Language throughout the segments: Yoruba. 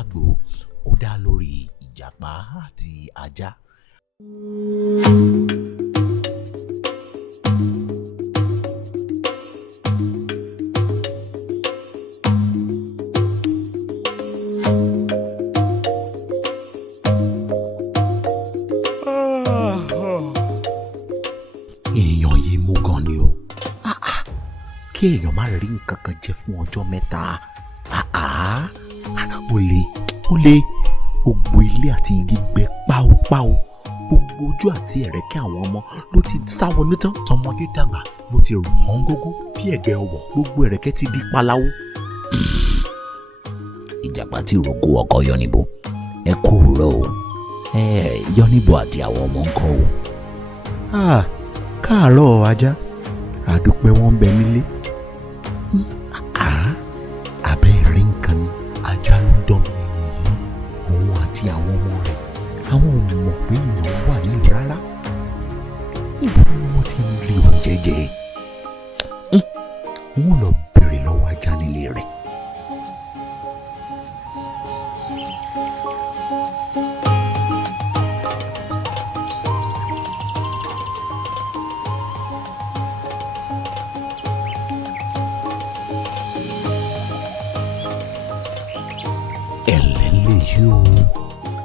lágbo ó dá lórí ìjàpá àti ajá. èèyàn yìí mú gan ni o kí èèyàn má rí nǹkan kan jẹ fún ọjọ́ mẹ́ta ó lè gbogbo ilé àti igi gbẹ páúpáú gbogbo ojú àti ẹ̀rẹ̀kẹ́ àwọn ọmọ ló ti sáwọ nítán tọmọdé dàgbà ló ti rò hàn gógó bí ẹ̀gẹ́ ọwọ́ gbogbo ẹ̀rẹ̀kẹ́ ti di paláwó. ìjàpá tí rògbò ọkọ Yáníbo ẹ kú rọ o Yáníbo àti àwọn ọmọ ńkọ́ o. káàárọ̀ ajá àdúpẹ́ wọn bẹ nílé. abẹ́ rí nǹkan ni ajá ló ń dán bí ẹni yìí òun àti àwọn ọmọ rẹ̀ àwọn ò mọ̀ pé èèyàn wà nílùú rárá níbo ni wọ́n ti ń rí oúnjẹ jẹ. wọ́n lọ bèrè lọ́wọ́ ajá nílé rẹ̀. yìí o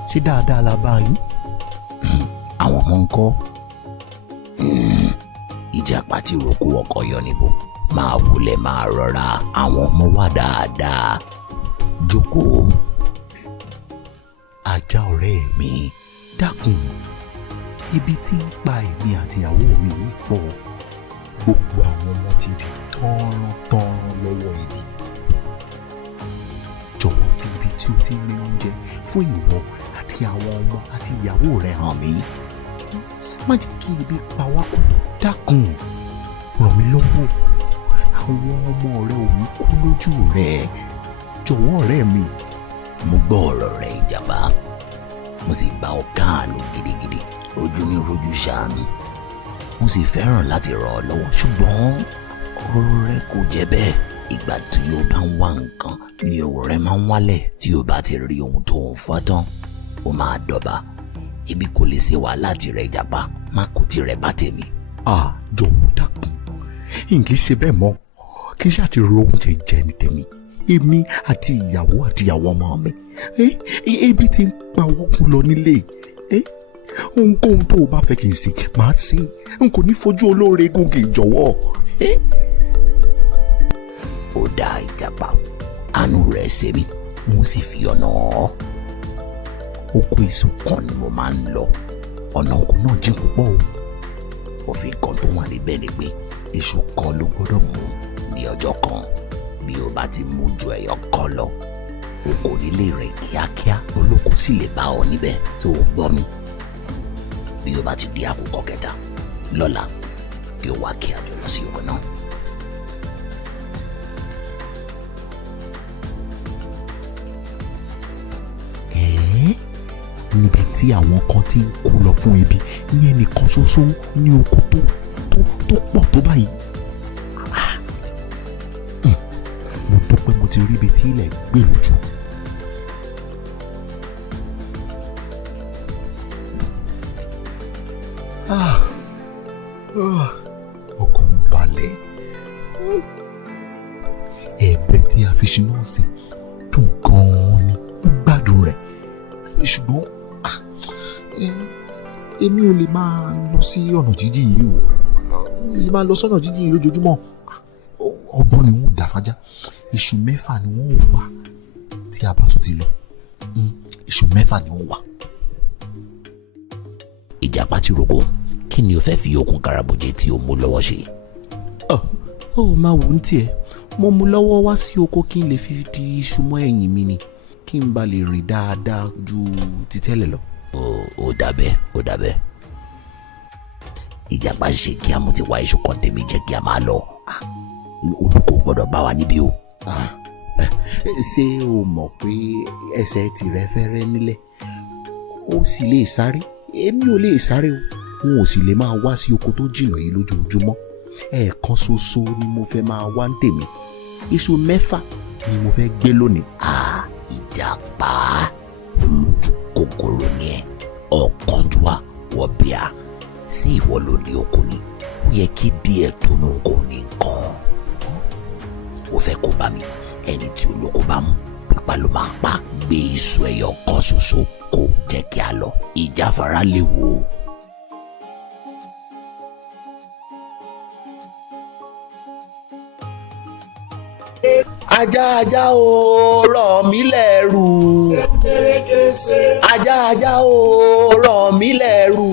ṣé dáadáa la bá yín. àwọn ọmọ ń kọ́. ìjàpá tí roko ọkọ Yáníbo máa wulẹ̀ máa rọra àwọn ọmọ wà dáadáa. jókòó. ajá ọ̀rẹ́ mi dákun ibi tí ń pa èmi àtìyàwó mi yìí pọ̀ gbogbo àwọn ọmọ ti di tọ́rán lọ́wọ́ ibi. jọ̀wọ́ fi ibi tí o ti ń gbé oúnjẹ fún ìwọ àti àwọn ọmọ àti ìyàwó rẹ hàn mí. má jẹ́ kí ibi pa wá kú dákun ràn mí lọ́wọ́ àwọn ọmọ rẹ ò ní kú lójú rẹ jọ̀wọ́ ọ̀rẹ́ mi. mo gbọ́ ọ̀rọ̀ rẹ ìjàpá mo sì bá ọ káàánú gidigidi ojú ní rojú ṣàánú mo sì fẹ́ràn láti ràn ọ́ lọ́wọ́ ṣùgbọ́n ọ̀rọ̀ rẹ kò jẹ́ bẹ́ẹ̀. ìgbà tí o bá ń wá nǹkan ni owó rẹ máa ń wálẹ̀ tí o bá ti rí ohun tó ń fọ́ tán o máa dọ̀ba. èmi kò lè ṣe wàhálà tirẹ̀ ìjàpá má kó tirẹ̀ bá tèmi. jọ̀wọ́ dákun n kì í ṣe bẹ́ẹ̀ mọ́ kí n ṣáà ti ro oúnjẹ jẹ ní tèmi èmi àti ìyàwó ọmọ mi ebi ti ń pa wọ́kùn lọ nílé ohunkóhun tó o bá fẹ́ kí n ṣe máa ṣe n kò ní fojú olóore gòkè jọ̀wọ́. ó dá ìjàpá àánú rẹ̀ ṣe mí mo sì fi ọ̀nà ọ́. oko èso kan ni mo máa ń lọ ọ̀nà oko náà jìn púpọ̀ o. òfin kan tó wà níbẹ̀ ni pé èso kan ló gbọ́dọ̀ mú ní ọjọ́ kan bí o bá ti mú ju ẹyọ kan lọ o kò ní lè rìn kíákíá olóko sì lè bá ọ níbẹ̀ tó o gbọ́ mi. bí o bá ti di àkókò kẹta lọ́la kí o wá kí a jọ lọ sí oko náà. níbi tí àwọn kan ti ń kú lọ fún ebi ní ẹnìkan ṣoṣo ní oko tó pọ̀ tó báyìí. mo dúpẹ́ mo ti rí ibi tí ilẹ̀ gbé lójú. ọkàn ń balẹ̀. ẹ̀bẹ̀ tí a fi ṣe náà sí dùn gan-an ni mo gbádùn rẹ̀ ṣùgbọ́n èmi ò lè máa lọ sí ọ̀nà jíjìn yìí o lè máa lọ sọ́nà jíjìn yìí lójoojúmọ́ ọgbọ́n ni wọ́n dà fájá iṣu 6 ni wọ́n wà tí a bá tún ti lọ iṣu 6 ni wọ́n wà. ìjàpá ti rògbò kí ni o fẹ́ fi okùn karabojẹ tí o mú lọ́wọ́ ṣe. ó máa wò ó ń tiẹ̀ mo mú lọ́wọ́ wá sí oko kí n lè fi di iṣu mọ́ ẹ̀yìn mi ni kí n bá lè rìn dáadáa ju ti tẹ́lẹ̀ lọ. ó dàbẹ́. ìjàpá ṣe kí a mú ti wá iṣu kan tèmi jẹ́ kí a máa lọ. olùkó gbọ́dọ̀ bá wa níbí o. ṣé o mọ̀ pé ẹsẹ̀ tirẹ̀ fẹ́rẹ́ nílẹ̀ ó sì lè sáré èmi ò lè sáré o n ò sì lè máa wá sí oko tó jìnnà yìí lójoojúmọ́ ẹ̀ẹ̀kan ṣoṣo ni mo fẹ́ máa wá ń tèmi iṣu 6 ni mo fẹ́ gbé lónìí. ìjàpá olójú kòkòrò ni ẹ, ọ̀kánjúwà wọ̀bìà, sí ìwọ ló ní oko ni, ó yẹ kí díẹ̀ tó nù kò ní nǹkan. ó fẹ́ kó bá mi, ẹni tí olóko bá mú pípa ló máa pa. gbé iṣu ẹyọ kan ṣoṣo kó jẹ́ kí a lọ, ìjáfara léwu. ajá o rọ̀ mí lẹ́rù. ajá o rọ̀ mí lẹ́rù.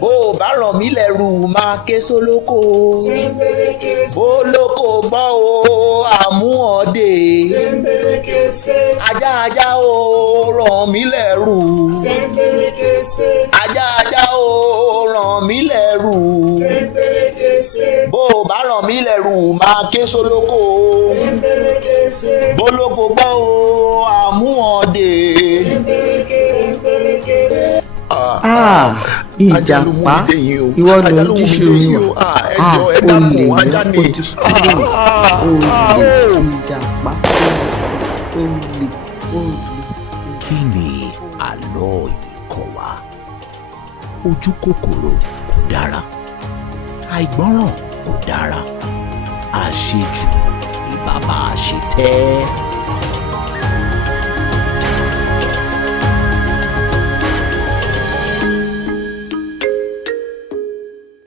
bó o bá rọ̀ mí lẹ́rù máa ké sólókò. bó lóko gbọ́ o àmú ọdẹ. ajá o rọ̀ mí lẹ́rù. ajá o rọ̀ mí lẹ́rù. bó o bá rọ̀ mí lẹ́rù máa ké sólókò. bólóko gbọ́ o àmú ọdẹ. ìjàpá ìwọ ló ń jíṣu yàn olè ní ojú ìjàpá olè. kí ni àlọ́ yìí kọ́ wa? ojú kòkòrò kò dára, àìgbọ́ràn kò dára, àṣejù ni bàbá àṣetẹ́.